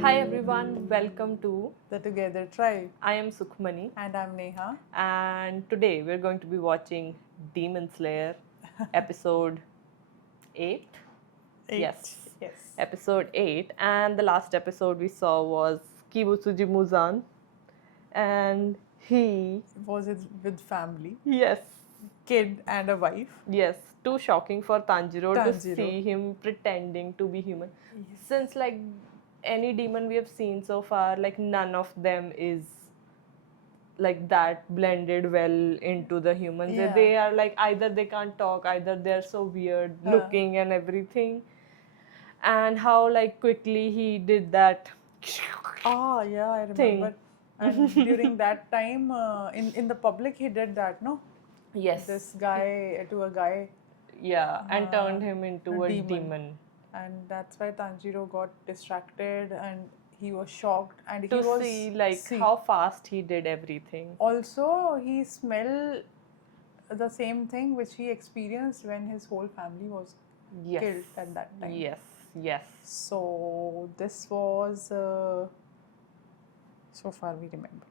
Hi everyone, welcome to The Together Tribe. I am Sukhmani, And I'm Neha. and today we're going to be watching Demon Slayer episode 8. Yes. Episode 8, and the last episode we saw was Kibutsuji Muzan, and he Was it with family? yes, Kid and a wife. yes, too shocking for Tanjiro to Tanjiro. see him pretending to be human. Yes. Since like any demon we have seen so far, like none of them is like that blended well into the humans. Yeah. They are like either they can't talk, either they're so weird looking and everything. And how like quickly he did that. Ah, yeah, I remember. And during that time, in the public, he did that, no? Yes. This guy to a guy. Yeah, and turned him into a demon. And that's why Tanjiro got distracted and he was shocked and he To was see like how fast he did everything. Also, he smelled the same thing which he experienced when his whole family was killed at that time. Yes, yes. So this was so far we remember.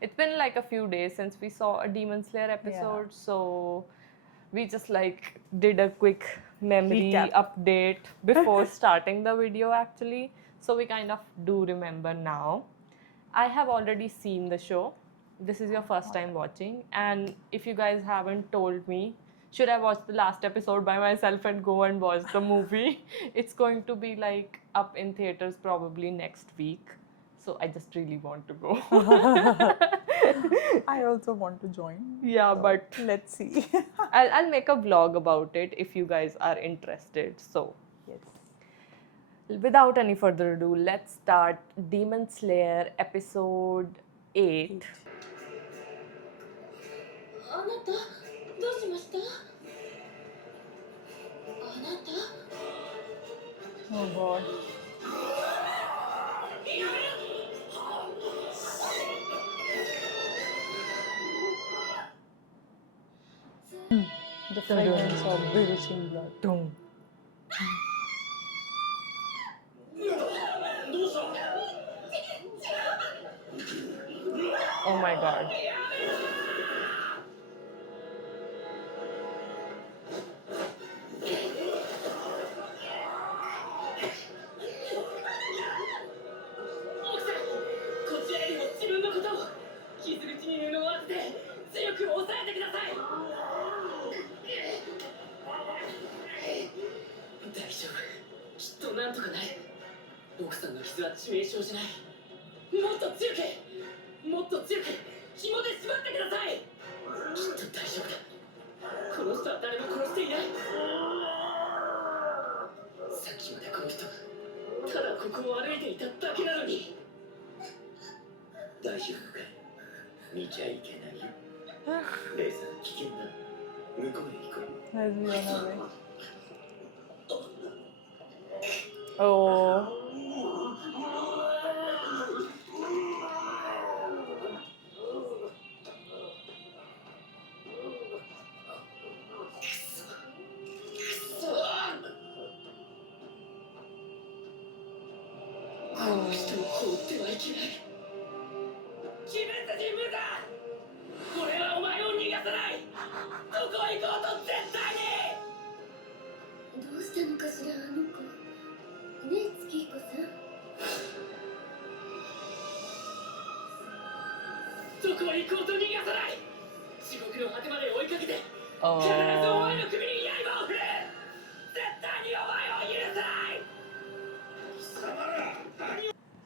It's been like a few days since we saw a Demon Slayer episode, so we just like did a quick memory update before starting the video actually. So we kind of do remember now. I have already seen the show. This is your first time watching, and if you guys haven't told me, should I watch the last episode by myself and go and watch the movie? It's going to be like up in theaters probably next week. So I just really want to go. I also want to join. Yeah, but let's see. I'll make a vlog about it if you guys are interested. So yes. Without any further ado, let's start Demon Slayer episode 8. あなたどうしましたあなた Oh God. The fragrance of bewitching blood. Dum. Oh my God. As we run away. Oh.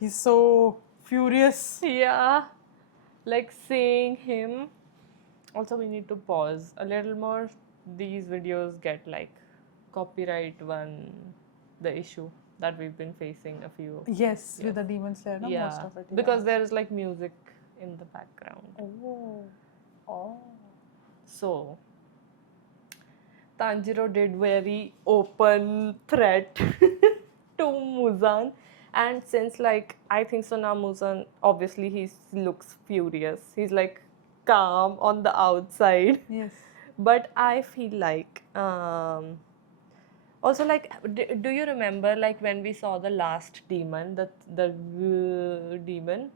He's so furious. Yeah. Like seeing him. Also, we need to pause a little more. These videos get like copyright the issue that we've been facing a few. Yes, with the Demon Slayer, no? Most of it. Because there is like music in the background. Oh. So, Tanjiro did very open threat to Muzan. And since like I think so now Muzan obviously he looks furious. He's like calm on the outside. Yes. But I feel like Also, like, do you remember, like, when we saw the last demon, the demon,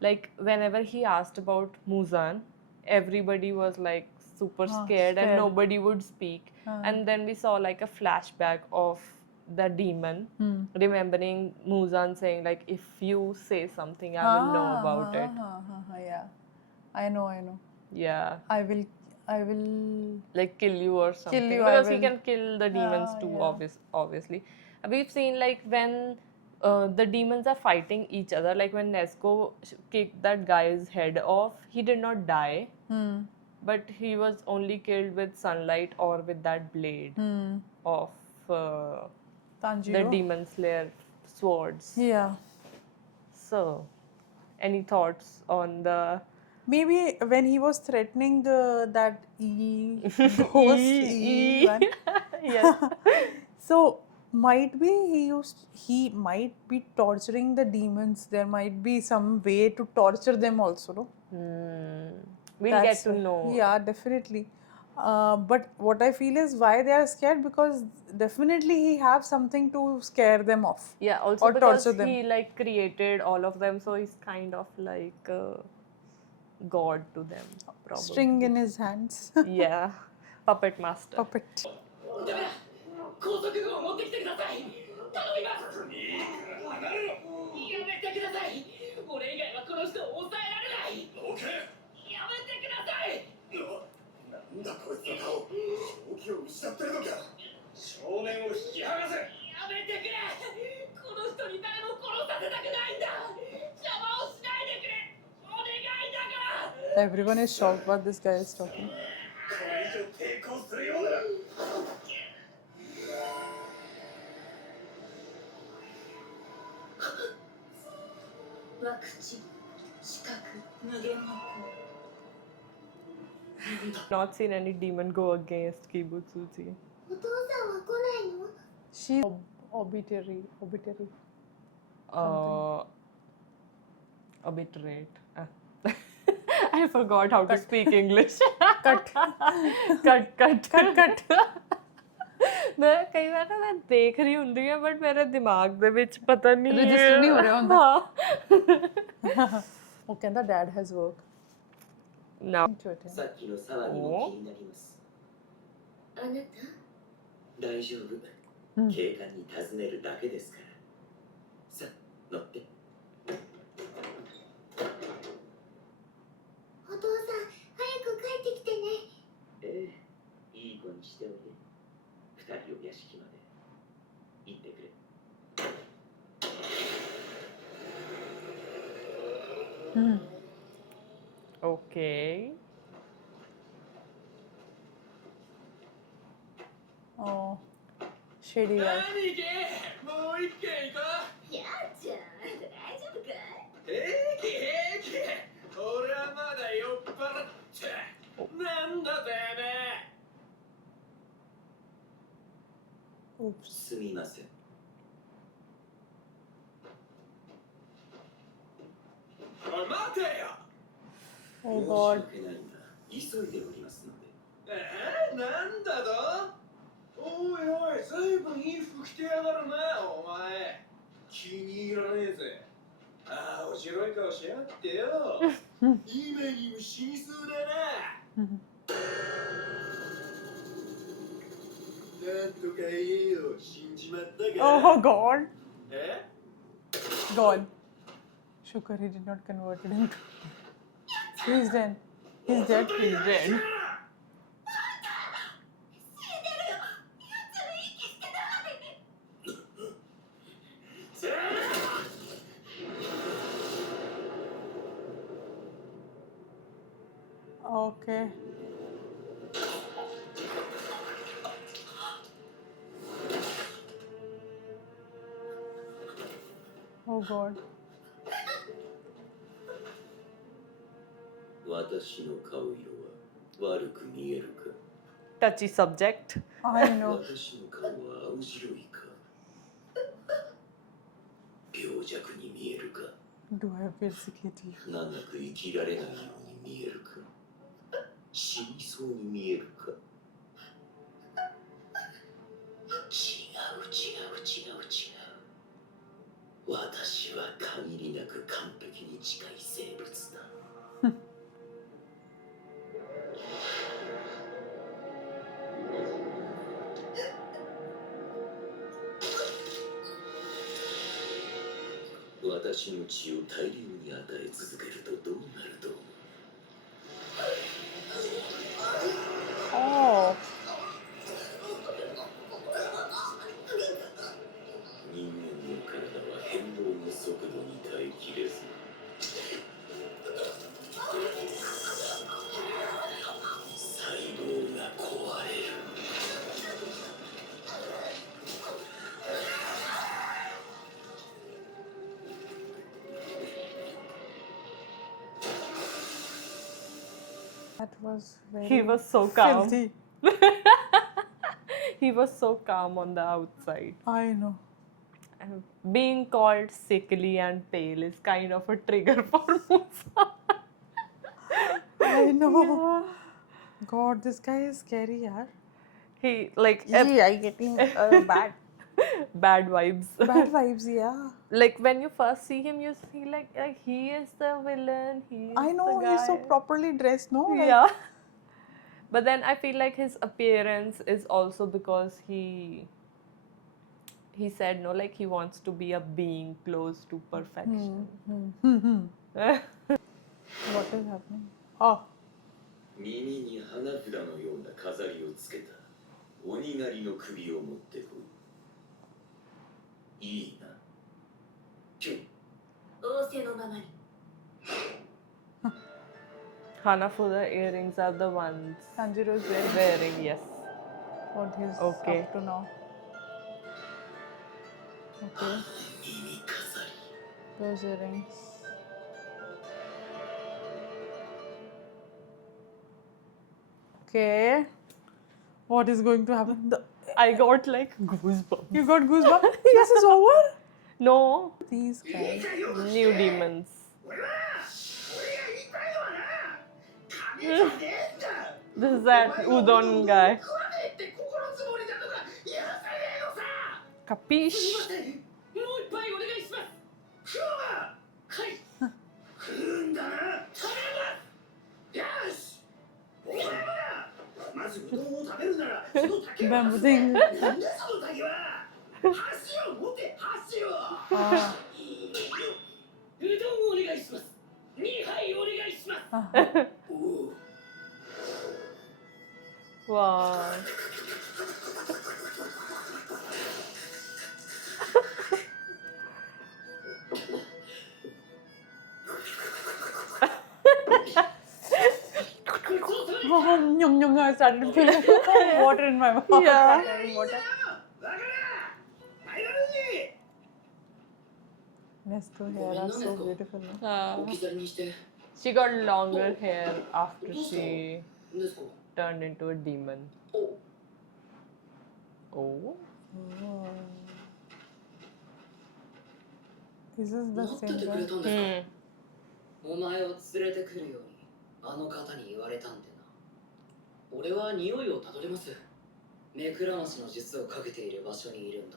like, whenever he asked about Muzan, everybody was like super scared and scared. nobody would speak. And then we saw like a flashback of the demon remembering Muzan saying like, if you say something, I will know about it. Yeah, I know. Yeah. I will. Like kill you or something, you, I because he will- can kill the demons too. yeah. Obviously we've seen like when the demons are fighting each other, like when Nezuko kicked that guy's head off, he did not die, but he was only killed with sunlight or with that blade of the Tanjiro. demon slayer swords. Yeah. So any thoughts on the Maybe when he was threatening that ghost E one. Yes. So might be he might be torturing the demons. There might be some way to torture them also, no? We'll That's get to know. Yeah, definitely. But what I feel is why they are scared, because definitely he have something to scare them off. Yeah, also or because torture them. he like created all of them, so he's kind of like a god to them, probably. String in his hands. Yeah, puppet master. Puppet. ダメだ高速具を持ってきてください頼みますいいから離れろやめてください俺以外はこの人を抑えられないオーケーやめてくださいなんだこいつの顔正気を失ってるのか少年を引き剥がせやめてくれこの人に誰も殺させたくないんだ邪魔をしないでくれお願いだから Everyone is shocked what this guy is talking. これ以上抵抗するようならワクチン資格無限の子 Not seen any demon go against Kibutsuji. お父さんは来ないの She obituary. Obliterate. I forgot how to speak English. Cut. cut. मैं कई बार ना मैं देख रही ਹੁੰਦੀ ਹਾਂ but ਮੇਰੇ ਦਿਮਾਗ ਦੇ ਵਿੱਚ ਪਤਾ ਨਹੀਂ Register ਨਹੀਂ ਹੋ ਰਿਹਾ ਹੁੰਦਾ। ਹਾਂ ਉਹ ਕਹਿੰਦਾ dad has work. No. さっきの騒ぎも気になりますあなた大丈夫警官に尋ねるだけですからさあ乗ってお父さん早く帰ってきてねええいい子にしておいで二人を屋敷まで行ってくれ Okay. Oh, shady guy. 何けもう一軒行こうやっちゃん大丈夫かい平気俺はまだ酔っ払ってなんだてめ Oops. すみません おい待てよ Oh 申し God. 訳ないが急いでおりますのでなんだとおいおいずいぶんいい服着てやがるなお前気に入らねえぜああお白い顔しやがってよ今にも死にそうだななんとか言えよ死んじまったか Oh God. え God. Shukar, he did not convert it into. He's dead. He's dead. He's dead. Okay. Oh God. 私の顔色は悪く見えるか Touchy subject. I know. 私の顔は青白いか病弱に見えるか Do I appear sickly to you? 長く生きられないように見えるか死にそうに見えるか違私は限りなく完璧に近い生物だ。私の血を大量に与え続けるとどうなると思う？ Oh. 人間の体は変動の速度に耐えきれず、細胞が壊れる。That was very He was so calm. filthy. He was so calm on the outside. I know. And being called sickly and pale is kind of a trigger for Musa. I know. God, this guy is scary, yaar. He like I getting bad bad vibes. bad vibes, yeah. Like when you first see him, you feel like he is the villain. He is I know the he's so guy. properly dressed, no? Like, Yeah. But then I feel like his appearance is also because he said no, like he wants to be a being close to perfection. What is happening? Oh, 耳に花札のような飾りをつけた鬼狩りの首を持ってこい。いいな。キュン。仰せのままに。 Hanafuda earrings are the ones Tanjiro is wearing wearing, yes. what he's Okay. up to now. Okay, 耳飾り。 those earrings. Okay, what is going to happen? I got like goosebumps. You got goosebumps? This is over? No, These guys. new demons. 俺は言いたいのはな、金じゃねえんだ。 This is that udon guy. 食わねえって心積もりだとか許せねえのさ。 Capiche? すみません。もう一杯お願いします。今日は。はい。食うんだな。食べます。よし。お前もだ。まずうどんを食べるなら、その竹を。 Bamboo なんだその竹は。箸を持て、箸を。 Ah. うどんをお願いします。2杯お願いします。 Ah. おう。 Wow. Oh, yum, yum, I started feeling water in my mouth. Yeah. Water. わからん。入られね Nesto hair are so beautiful. No? え。置き去りにして。 She got longer hair after she ですか。 turned into a demon. お。 Oh. This is 待 the ってて same くれ guy. たんですか。 Hmm. お前を連れてくるようにあの方に言われたんでな。俺は匂いをたどれます。目くらましの術をかけている場所にいるんだ。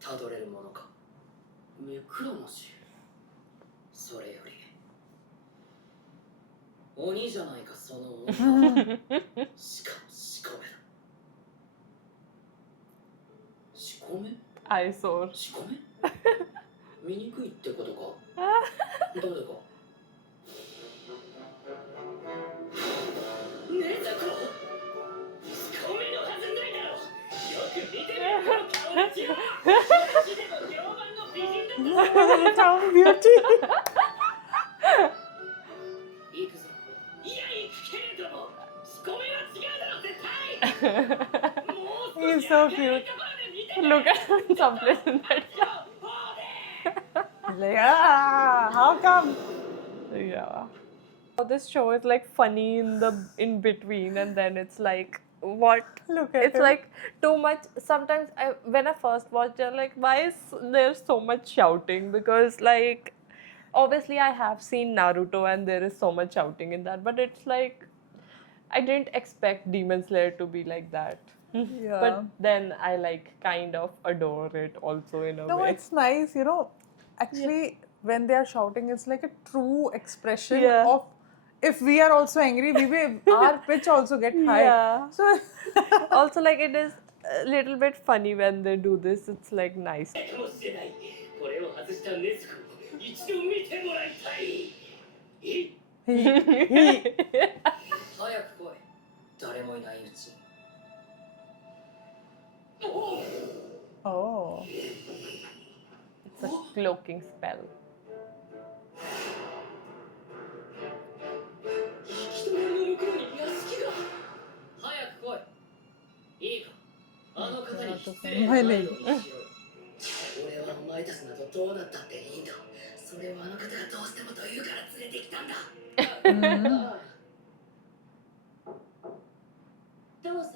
たどれるものか。目くらまし。それより鬼じゃないかその女。しかもしこめだ。しこめ？ Eyesore. しこめ？醜いってことか。誰か。ねえザコ。しこめのはずないだろ。よく見てみろこの顔立ちは。街でも評判の美人だった。 Town beauty. 行くぞ。いや行くけれども、しこめは違うだろ絶対。もう He 少 is し so 明るい cute. ところで見て Look at him someplace in that. Like, ah, how come? Yeah. This show is like funny in between, and then it's like what? Look at It's him. like too much. Sometimes when I first watched it, like why is there so much shouting? Because like obviously I have seen Naruto and there is so much shouting in that, but it's like I didn't expect Demon Slayer to be like that. Yeah. But then I like kind of adore it also in a No, way. it's nice, you know. Actually, when they are shouting, it's like a true expression Yeah. of if we are also angry, our pitch also get high. Yeah. So Also, like, it is a little bit funny when they do this. It's like nice. かもしれない。これを外した禰豆子を一度見てもらいたい。he 早く来い。誰もいないうちに。おう oh. It's a cloaking spell. 行き止まりの向こうに屋敷が。早く来い。いいか。あの方に失礼のないようにしろ。俺はお前たちなどどうなったっていいんだ。それをあの方がどうしてもと言うから連れてきたんだ。ああどうぞ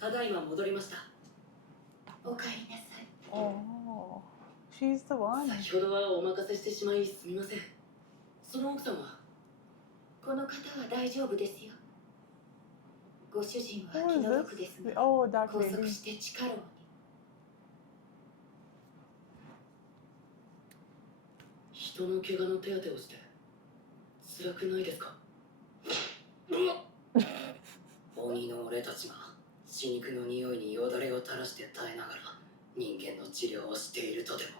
ただいま戻りました。お帰りなさい。 Oh. She's the one. 先ほどはお任せしてしまいすみません。その奥さんはこの方は大丈夫ですよ。ご主人は Who 気 is の毒です this? が Oh, that 拘束 lady. して地下牢に。人の怪我の手当てをして辛くないですか。鬼の俺たちが死肉の匂いによだれを垂らして耐えながら人間の治療をしているとでも。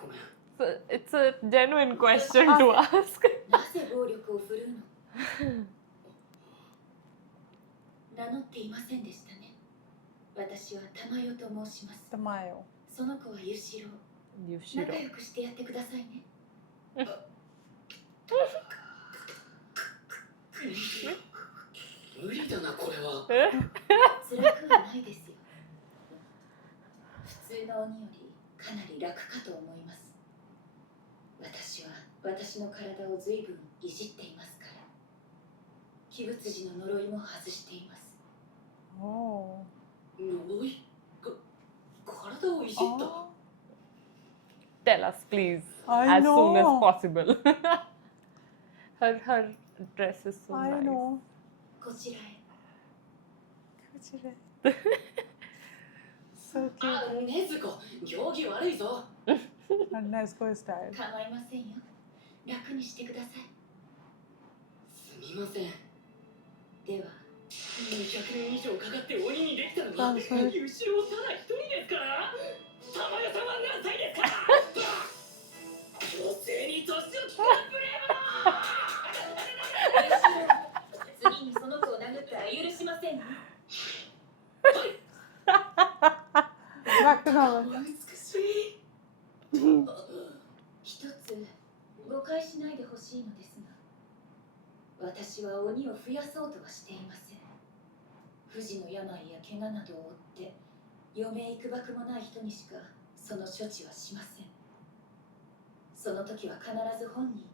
ごめん。 So it's a genuine question to ask. なぜ暴力を振るうの？名乗っていませんでしたね。私は玉代と申します。 Tamayo. その子はゆしろ。 Yushiro. 仲良くしてやってくださいね。無理だなこれは。辛くはないですよ。普通の鬼よりかなり楽かと思います。私は私の体を随分いじっていますから。鬼物児の呪いも外しています。 Oh. 呪い体をいじった。 Oh. Tell us, please, I as soon as know. possible. her dress is so I nice. know. こちらへ。 So あ、 cute. ねずこ、行儀悪いぞ。 And Nezuko is tired. 構いませんよ。楽にしてください。すみません。では、 200年以上かかって鬼にできたのは、あそう優秀をただ一人ですから。玉代さんは何歳ですか。女性に年を聞くブレ次にその子を殴ったら許しませんよ。 Back to normal. ー美しい。一つ誤解しないでほしいのですが、私は鬼を増やそうとはしていません。不治の病や怪我などを負って余命いくばくもない人にしかその処置はしません。その時は必ず本人に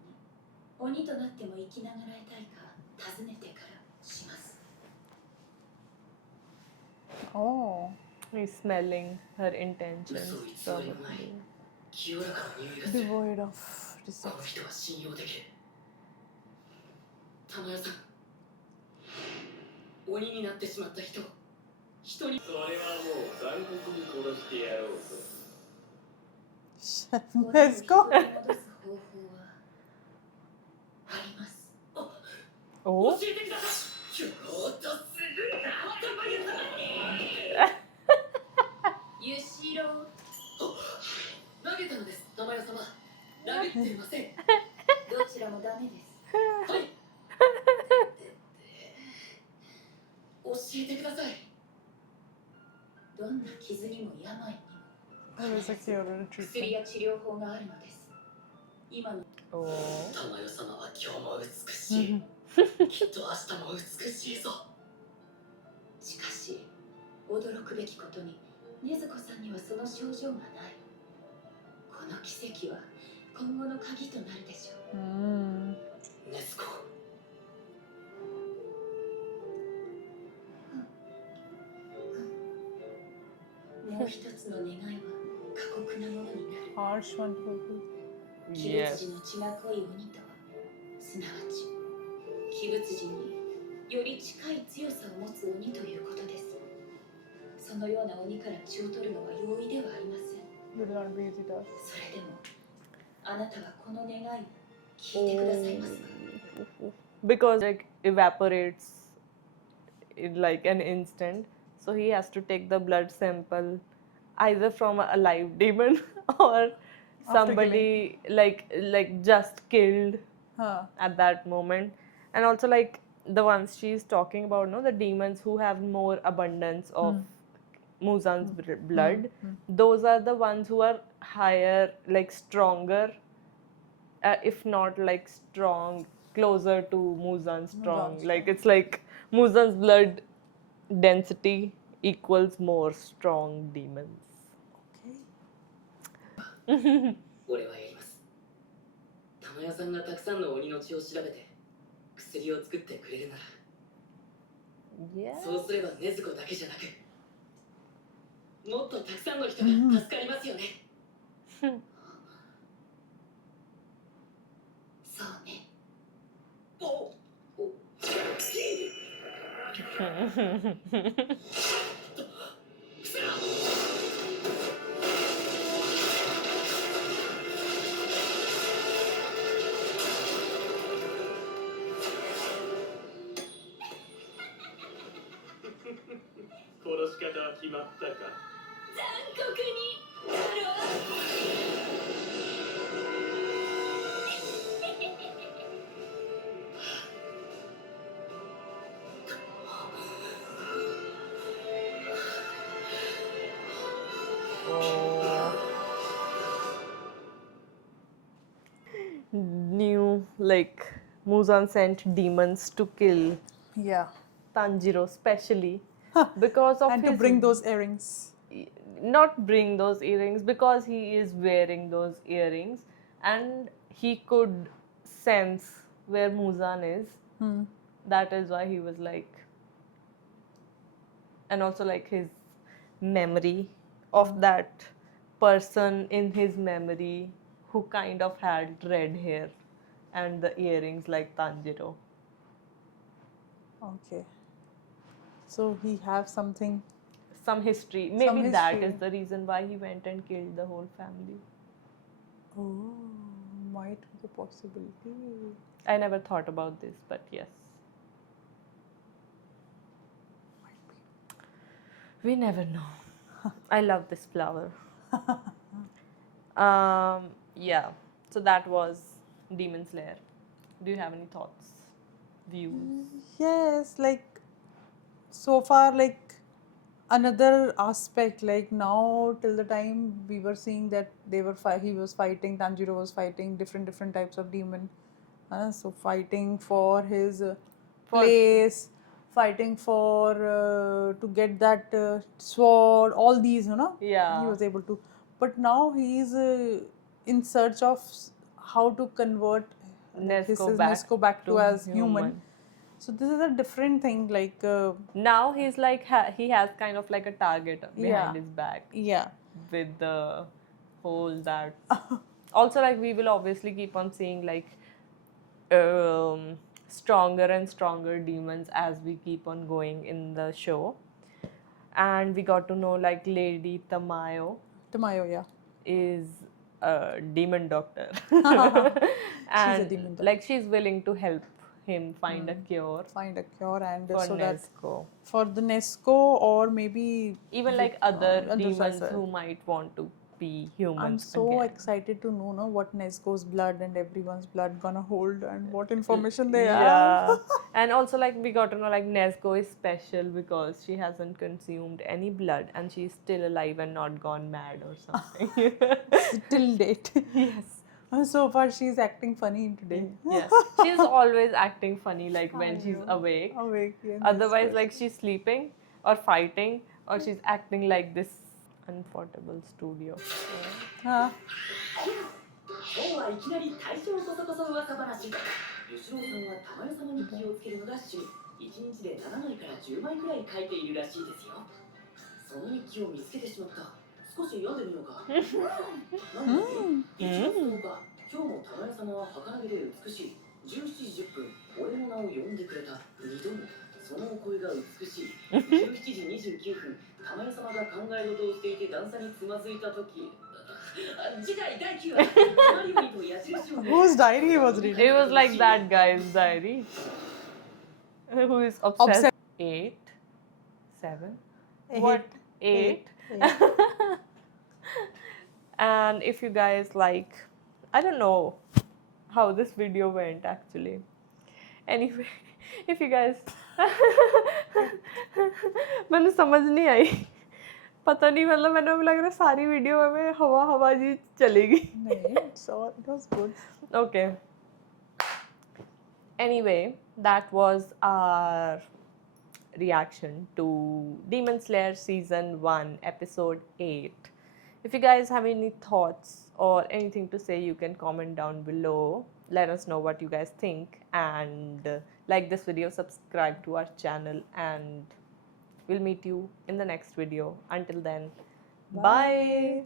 鬼となっても生きながらえたいか尋ねてからします。 Oh. He's smelling her intentions, So it's very probably. 清らかな匂いがする。 Devoid of この deception. 人は信用できる。玉代さん、鬼になってしまった人、人に。それはもう残酷に殺してやろうと。 Let's go. 戻す方法はあります。 Oh, 教えてください。やろうとするな、玉代さんに。ゆしろ、投げたのです、玉代様。投げていません。どちらもダメです。はい。教えてください。どんな傷にも病にも There is a cure and a 薬 treatment. や治療法があるのです。今の oh. 玉代様は今日も美しい。きっと明日も美しいぞ。しかし驚くべきことに禰豆子さんにはその症状がない。この奇跡は今後の鍵となるでしょう。 Mm. ネズコ。もう一つの願いは過酷なものになる。 Harsh one to be. 鬼物 Yes. 児の血が濃い鬼とはすなわち鬼物児により近い強さを持つ鬼ということです。そのような鬼から血を取るのは容易ではありません。 It will not be easy task. それでもあなたはこの願いを聞いてくださいますか？ Because like evaporates in like an instant, so he has to take the blood sample either from a alive demon or somebody like just killed Huh. at that moment. And also like the ones she's talking about, no, the demons who have more abundance of Muzan's blood, those are the ones who are higher, like stronger, if not like strong, closer to Muzan's strong. Muzan's Like it's like Muzan's blood density equals more strong demons. Okay. 俺はやります。玉屋さんがたくさんの鬼の血を調べて薬を作ってくれるなら、 Yeah. そうすれば禰豆子だけじゃなく、もっとたくさんの人が助かりますよね。そうね。おお。殺し方は決まったか？残酷にだろNew like Muzan sent demons to kill Yeah. Tanjiro specially because of And his to bring those earrings. not bring those earrings, because he is wearing those earrings and he could sense where Muzan is. That is why he was like, and also like his memory of that person in his memory who kind of had red hair and the earrings like Tanjiro. Okay. So he have something. Some history. Maybe that history. is the reason why he went and killed the whole family. Oh, might be the possibility. I never thought about this, but yes. We never know. I love this flower. Yeah. So that was Demon Slayer. Do you have any thoughts, views? Yes, like so far, like another aspect, like now till the time we were seeing that they were he was fighting, Tanjiro was fighting different types of demon. So fighting for his place, fighting for to get that sword, all these, Yeah. he was able to. But now he is in search of how to convert Nezuko back to as human. So this is a different thing, like Now he's like he has kind of like a target behind his back yeah. with the whole that. Also, like we will obviously keep on seeing like stronger and stronger demons as we keep on going in the show. And we got to know like Lady Tamayo Tamayo, is a demon doctor. She's a demon doctor. Like she's willing to help him find a cure find a cure, and for so that Nezuko. for the Nezuko, or maybe Even like other others as demons well. who might want to be humans I'm so again. excited to know what Nezuko's blood and everyone's blood gonna hold, and what information they Yeah. have. And also like we got to know like Nezuko is special because she hasn't consumed any blood and she's still alive and not gone mad or something. Till date. Yes. So far, she's acting funny today. Yeah. She's always acting funny like when she's awake. Awake, yeah, Otherwise, like she's sleeping or fighting or she's acting like this unportable studio. Huh? 今日はいきなり大正こそこそ噂話。吉郎さんは玉代様に気をつけるのが趣味。1日で7枚から10枚くらい書いているらしいですよ。その日記を見つけてしまった。少し読んでみようか。なんだっけ？1月10日、今日も玉代様は儚げで美しい。17時10分俺の名を呼んでくれた2度もそのお声が美しい17時29分玉代様が考え事をしていて段差につまずいた時次回第9話マリオニと矢印を Whose diary he was reading? It was like that guy's diary. Who is obsessed? Obsessed. 8, 7. Eight. What? 8. And if you guys like, I don't know how this video went actually. Anyway, if you guys मैंने समझ नहीं आई पता नहीं मतलब मैंने लग रहा है सारी वीडियो में हवा हवा जी चलेगी It was good. Okay. Anyway, that was our reaction to Demon Slayer Season 1, Episode 8. If you guys have any thoughts or anything to say, you can comment down below. Let us know what you guys think. And like this video, subscribe to our channel. And we'll meet you in the next video. Until then, bye.